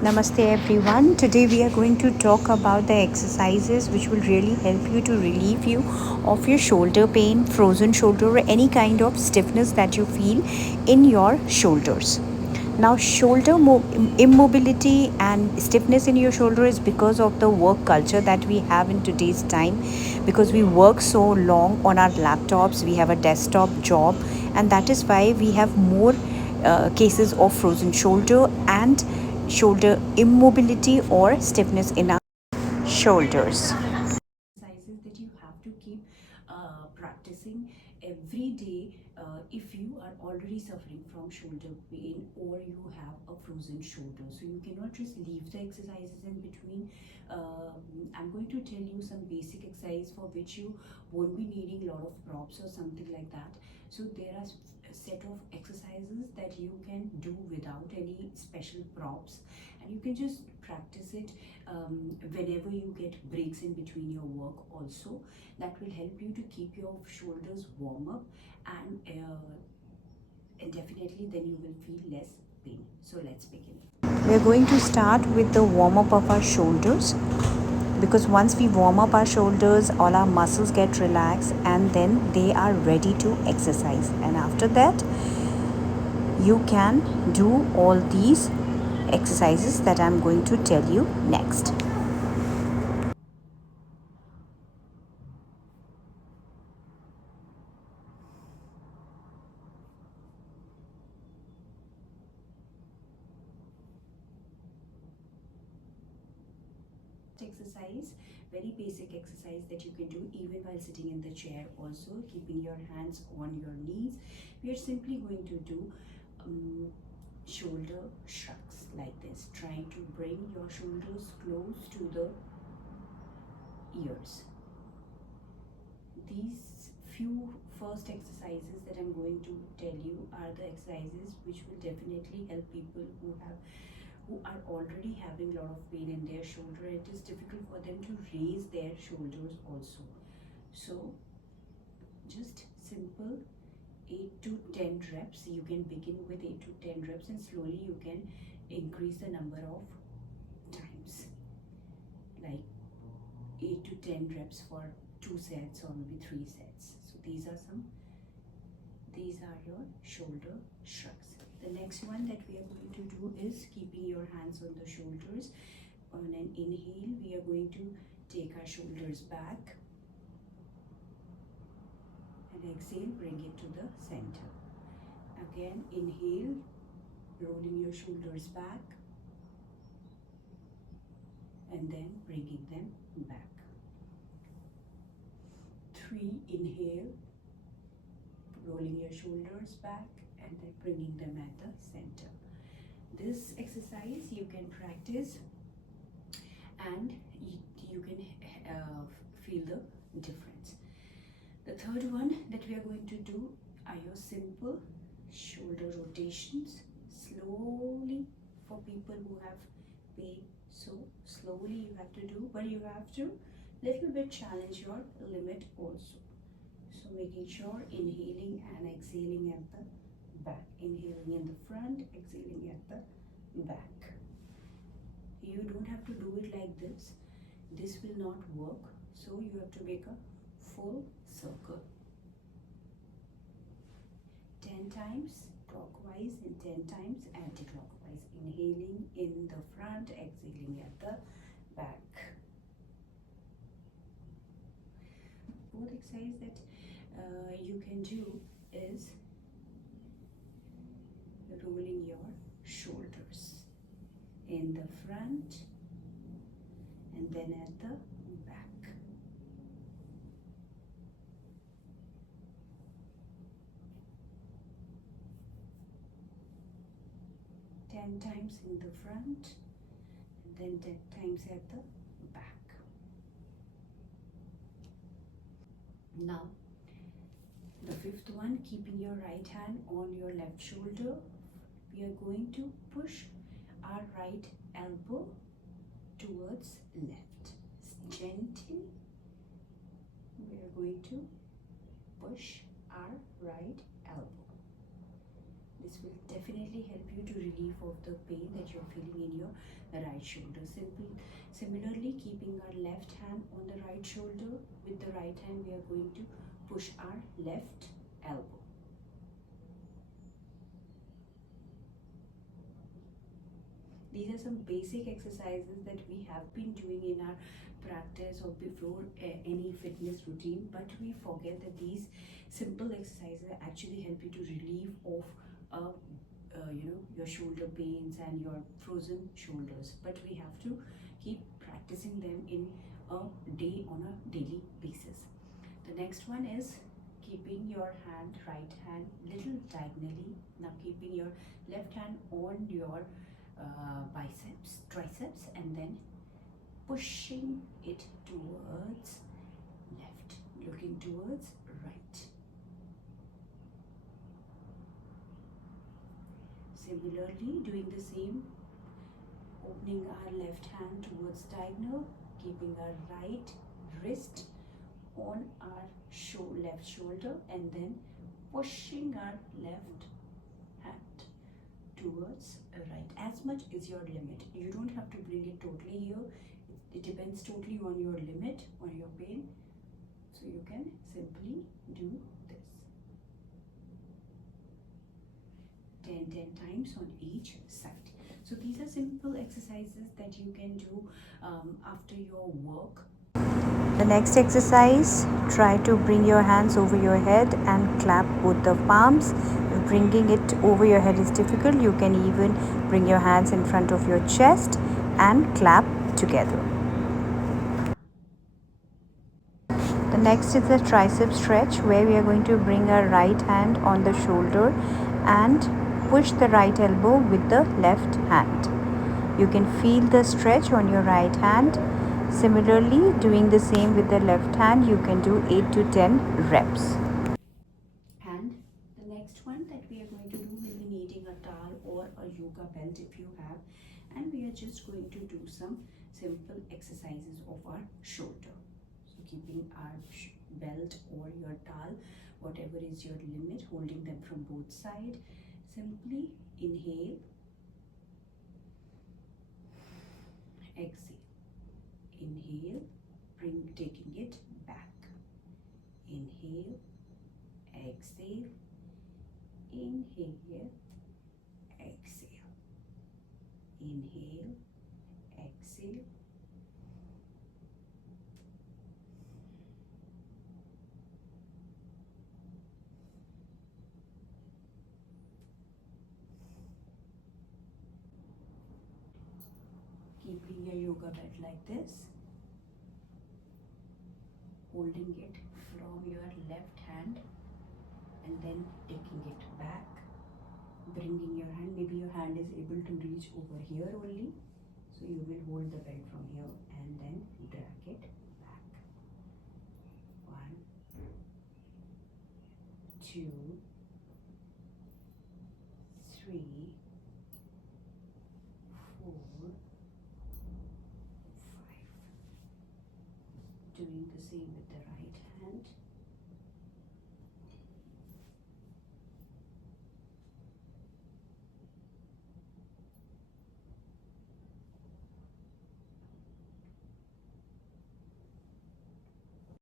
Namaste everyone. Today we are going to talk about the exercises which will really help you to relieve you of your shoulder pain, frozen shoulder, or any kind of stiffness that you feel in your shoulders. Now, immobility and stiffness in your shoulder is because of the work culture that we have in today's time. Because we work so long on our laptops, we have a desktop job, and that is why we have more cases of frozen shoulder and shoulder immobility or stiffness in our shoulders. Exercises that you have to keep practicing every day if you are already suffering from shoulder pain or you have a frozen shoulder. So you cannot just leave the exercises in between. I'm going to tell you some basic exercise for which you won't be needing a lot of props or something like that. So there are a set of exercises that you can do without any special props, and you can just practice it whenever you get breaks in between your work also. That will help you to keep your shoulders warm up, and definitely then you will feel less pain. So let's begin. We are going to start with the warm up of our shoulders, because once we warm up our shoulders, all our muscles get relaxed and then they are ready to exercise. And after that, you can do all these exercises that I'm going to tell you next. Exercise, very basic exercise that you can do even while sitting in the chair, also keeping your hands on your knees. We are simply going to do shoulder shrugs like this, trying to bring your shoulders close to the ears. These few first exercises that I'm going to tell you are the exercises which will definitely help people who are already having a lot of pain in their shoulder. It is difficult for them to raise their shoulders also. So just simple 8 to 10 reps. You can begin with 8 to 10 reps and slowly you can increase the number of times, like 8 to 10 reps for 2 sets or maybe 3 sets. So these are your shoulder shrugs. The next one that we are going to do is keeping your hands on the shoulders. On an inhale, we are going to take our shoulders back, and exhale, bring it to the center. Again, inhale, rolling your shoulders back, and then bringing them back. 3, inhale, rolling your shoulders back, and then bringing them at the center. This exercise you can practice, and you can feel the difference. The third one that we are going to do are your simple shoulder rotations, slowly, for people who have pain. So slowly you have to do, but you have to little bit challenge your limit also. So making sure inhaling and exhaling at the back, inhaling in the front, exhaling at the back. You don't have to do it like this. This will not work. So you have to make a full circle. 10 times clockwise and 10 times anti-clockwise. Inhaling in the front, exhaling at the back. Both exercise that you can do is rolling your shoulders in the front and then at the back. Ten times in the front and then 10 times at the back. Now, the fifth one, keeping your right hand on your left shoulder, we are going to push our right elbow towards left. Gently, we are going to push our right elbow. This will definitely help you to relieve of the pain that you're feeling in your right shoulder. Similarly, keeping our left hand on the right shoulder, with the right hand we are going to push our left elbow. These are some basic exercises that we have been doing in our practice or before any fitness routine, but we forget that these simple exercises actually help you to relieve of your shoulder pains and your frozen shoulders. But we have to keep practicing them in a day on a daily basis. The next one is keeping your right hand little diagonally. Now keeping your left hand on your biceps, triceps, and then pushing it towards left, looking towards right. Similarly, doing the same, opening our left hand towards diagonal, keeping our right wrist on our left shoulder, and then pushing our left hand towards right. As much is your limit. You don't have to bring it totally here. It depends totally on your limit, on your pain. So you can simply do this 10 times on each side. So these are simple exercises that you can do after your work. The next exercise, try to bring your hands over your head and clap both the palms. If bringing it over your head is difficult, you can even bring your hands in front of your chest and clap together. The next is the tricep stretch, where we are going to bring our right hand on the shoulder and push the right elbow with the left hand. You can feel the stretch on your right hand. Similarly, doing the same with the left hand, you can do 8 to 10 reps. And the next one that we are going to do will be needing a towel or a yoga belt if you have, and we are just going to do some simple exercises of our shoulder. So keeping our belt or your towel, whatever is your limit, holding them from both sides. Simply inhale, exhale. Inhale, taking it back. Inhale, exhale, inhale, exhale, inhale, exhale. Keeping your yoga belt like this, holding it from your left hand and then taking it back, bringing your hand, maybe your hand is able to reach over here only, so you will hold the belt from here and then drag it back. 1, 2,